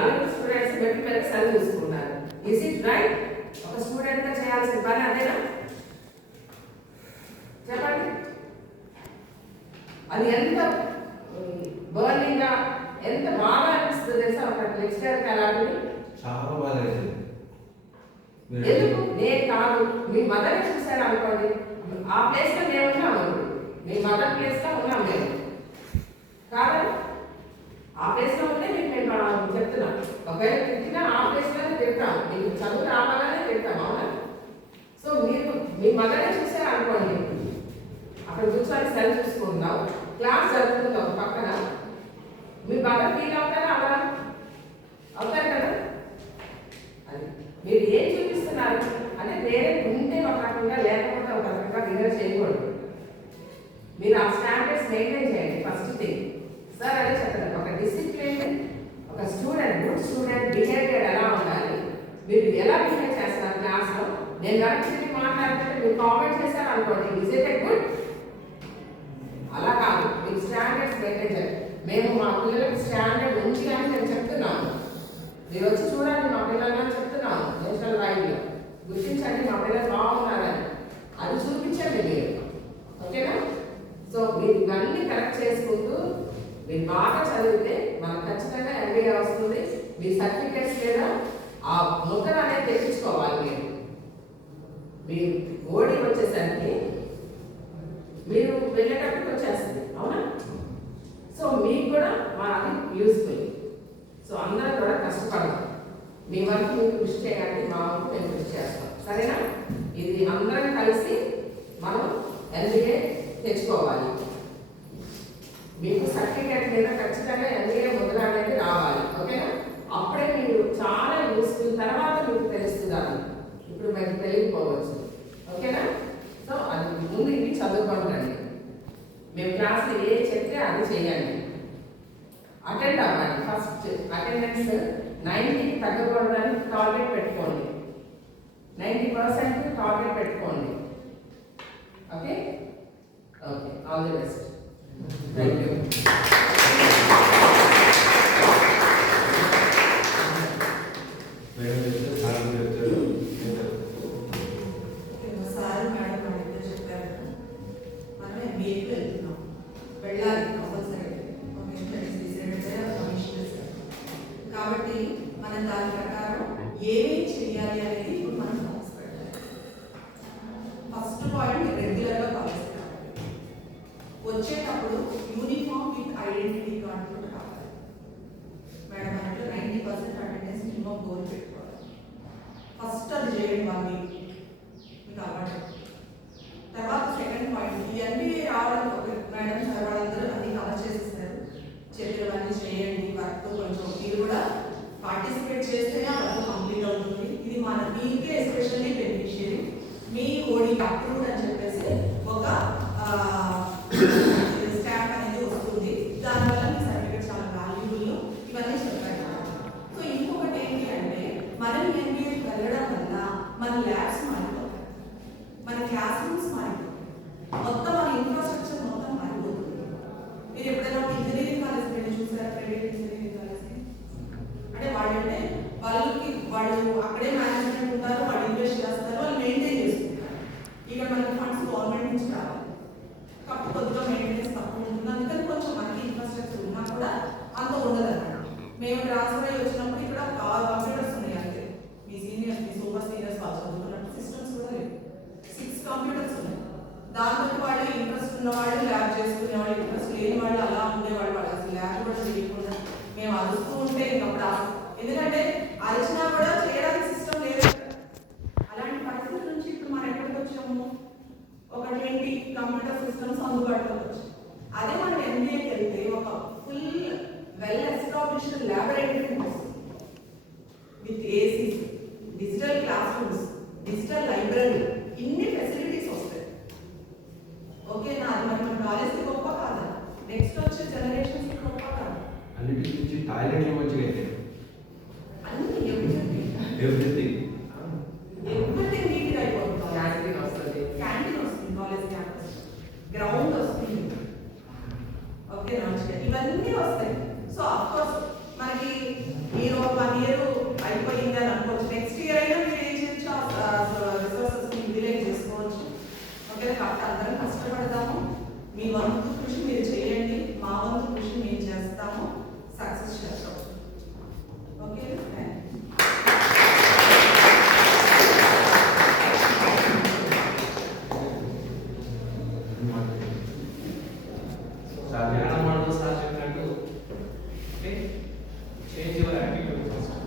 నలుగురు స్టూడెంట్స్ పెట్టి పెద్ద సెల్ చూసుకున్నారు. Is it right? ఒక స్టూడెంట్ గా చేయాల్సిన పని అదేనా? చెప్పండి. అది ఎంత బర్నింగ్ గా ఎంత బాగా అనిపిస్తుంది తెలుసా ఒక లెక్చరర్ అలాంటిది. చాలా బాగా ఎందుకు నేను కాదు, మీ మదర్ చూసారు అనుకోండి, ఆ ప్లేస్ లో మేము ఉన్నాము, మీ మదర్ ప్లేస్ లో ఉన్నాం మేము కాదు. ఆ ప్లేస్ లో ఉంటే మీకు మేము చెప్తున్నాం. ఒకవేళ తిట్టినా ఆ ప్లేస్ లోనే తిడతాం, మీకు చదువు రావాలనే తిడతాం, అవునా? సో మీరు మీ మదర్ చూసారు అనుకోండి, అక్కడ కూర్చొని సెల్ చూసుకుంటున్నాం, క్లాస్ జరుగుతుంది ఒక పక్కన, మీ మదర్ ఫీల్ అవుతారా అలా? అవుతారు కదా. అది మీరు ఏం చూపిస్తున్నారు అంటే వేరే ఉంటే ఒక రకంగా లేకపోతే ఒక రకంగా బిహేవ్ చేయకూడదు. మీరు ఆ స్టాండర్డ్స్ మెయింటైన్ చేయండి. ఫస్ట్ థింగ్ సార్ అదే చెప్పండి, ఒక డిసిప్లిన్, ఒక స్టూడెంట్ గుడ్ స్టూడెంట్ బిహేవియర్ ఎలా ఉండాలి, మీరు ఎలా బిహేవ్ చేస్తారు క్లాస్లో. నేను కరెక్ట్గా మాట్లాడుతుంటే మీరు కామెంట్ చేశారు అనుకోండి, ఇస్ ఇట్ ఏ గుడ్? అలా కాదు, మీకు స్టాండర్డ్స్ మెయింటైన్ చేయాలి. మేము మా పిల్లలకి స్టాండర్డ్ ఉంచి అని నేను చెప్తున్నాను. మీరు వచ్చి చూడండి మా పిల్లలని చెప్తున్నాను. నేషనల్ వైడ్లో గుర్తించండి మా పిల్లలు బాగున్నారని, అది చూపించండి మీరు. ఓకేనా? సో మీరు ఇవన్నీ కరెక్ట్ చేసుకుంటూ మీరు బాగా చదివితే మనకు ఖచ్చితంగా ఎంబీఏ వస్తుంది. మీ సర్టిఫికేట్స్ లేదా ఆ ముద్ర అనేది తెప్పించుకోవాలి. మీరు ఓడి వచ్చేసరికి మీరు వెళ్ళేటప్పుడు వచ్చేస్తుంది, అవునా? సో మీకు కూడా అది యూస్ఫుల్. సో అందరం కూడా కష్టపడతాం. మీ వరకు మీరు కృషి చేయాలి, మా వరకు మేము కృషి చేస్తాం. సరేనా? ఇది అందరం కలిసి మనం ఎంబీఏ తెచ్చుకోవాలి. మీకు సర్టిఫికేట్ మీద ఖచ్చితంగా ఎంబీఏ ముద్ర అనేది రావాలి. ఓకేనా? అప్పుడే మీరు చాలా యూస్ఫుల్. తర్వాత మీకు తెలుస్తుంది, అది ఇప్పుడు మీకు తెలియకపోవచ్చు. ఓకేనా? సో అది ముందు ఇవి చదువుకోండి. మేము క్లాస్లో ఏ చెప్తే అది చేయండి. అటెండ్ అవ్వాలి. ఫస్ట్ అటెండెన్స్ 90కి తగ్గకూడదని టార్గెట్ పెట్టుకోండి. 90% టార్గెట్ పెట్టుకోండి. Okay okay, all the best. Thank you. కాబట్టి మనం దాని ప్రకారం ఏమేమి చేయాలి అనేది ఇప్పుడు మనం ఫోకస్ పెట్టాలి. ఫస్ట్ పాయింట్ రెగ్యులర్గా కాలేజ్ కావాలి. వచ్చేటప్పుడు యూనిఫామ్ విత్ ఐడెంటిటీ కార్డు కూడా కావాలి. మేడం అంటే 90% అటెండెన్స్ మినిమం గోల్ పెట్టుకోవాలి. ఫస్ట్ అది చేయండి, 1 వీక్ మీకు అలవాటు. తర్వాత సెకండ్ పాయింట్, ఇవన్నీ రావడం మేడం సార్ వాళ్ళందరూ అన్ని కవర్ చేసేస్తారు, చెప్పినవన్నీ చేయండి. వర్క్ కొంచెం మీరు కూడా పార్టిసిపేట్ చేస్తేనే ఆ వర్క్ కంప్లీట్ అవుతుంది. ఇది మన మీకే ఎస్పెషల్లీ బెనిఫిషియరీ. మీ ఓడి అప్రూవ్డ్ అని చెప్పేసి ఒక స్టాంప్ అనేది వస్తుంది. దానివల్ల మీ సర్టిఫికేట్ చాలా వాల్యుబుల్. ఇవన్నీ చెప్పారు. సో ఇంకొకటి ఏంటి అంటే, మనం ఎంబీఏకి వెళ్ళడం వల్ల మన ల్యాబ్స్ మారిపోతాయి, మన క్లాస్ రూమ్స్ మారిపోతాయి, మొత్తం మన ఇన్ఫ్రాస్ట్రక్చర్ మొత్తం మారిపోతుంది. మీరు ఎప్పుడైనా ఇంజనీరింగ్ కాలేజ్ వెళ్ళి చూసారా? ప్రైవేట్ ఇంజనీరింగ్ కాలేజ్ అంటే వాళ్ళు అక్కడే మేనేజ్మెంట్ ఉంటారు, వాళ్ళు ఇన్వెస్ట్ చేస్తారు, వాళ్ళు మెయింటైన్ చేసుకుంటారు. ఇక్కడ మనకి ఫండ్స్ గవర్నమెంట్ నుంచి రావాలి కాబట్టి కొద్దిగా మెయింటెనెన్స్ తక్కువ ఉంటుంది. అందుకని కొంచెం మనకి ఇన్ఫ్రాస్ట్రక్చర్ ఉన్నా కూడా అంత ఉండదు అన్నమాట. మేము ట్రాన్స్ఫర్ అయ్యి వచ్చినప్పుడు ఇక్కడ కంప్యూటర్స్ ఉన్నాయి అంతే. మీ సీనియర్స్, మీ సూపర్ సీనియర్స్ వాళ్ళు చదువుకున్నట్టు సిస్టమ్స్ కూడా లేవు. 6 కంప్యూటర్స్ ఉన్నాయి. దాంతో వాళ్ళు ఇంట్రెస్ట్ ఉన్నవాళ్ళు ల్యాబ్ చేసుకునేవాళ్ళు, ఇంట్రెస్ట్ లేని వాళ్ళు అలా ఉండేవాళ్ళు. వాళ్ళు అసలు ల్యాబ్ కూడా చేయకుండా మేము అరుస్తూ ఉంటే ఇంకప్పుడు, ఎందుకంటే అరిచినా కూడా చేయడానికి సిస్టమ్ లేదు. అలాంటి పరిస్థితుల నుంచి ఇప్పుడు మనం ఎక్కడికి వచ్చాము? ఒక 20 కంప్యూటర్ సిస్టమ్స్ అందుబాటులోకి వచ్చాయి. అదే మనం ఎంబీఏకి వెళ్తే ఒక ఫుల్ వెల్ ఎస్టాబ్లిష్డ్ ల్యాబొరేటరీ వస్తుంది with ACs, digital class rooms, digital library, ఇన్ని ఫెసిలిటీస్ వస్తాయి. ఓకేనా? అది మరి మన కాలేజ్కి గొప్ప కాదా? నెక్స్ట్ వచ్చే జనరేషన్స్ గొప్ప కాదా? అన్నిటి నుంచి టాయిలెట్ మంచిగా అయితే అన్ని వంతు కృషి మీరు చేయండి, మా వంతు కృషి మేము చేస్తాము, సక్సెస్ చేస్తాం. ఓకే, ధ్యానం ಮಾಡಲು ಸಾಧ್ಯವಾಯಿತು. Okay, change your attitude first.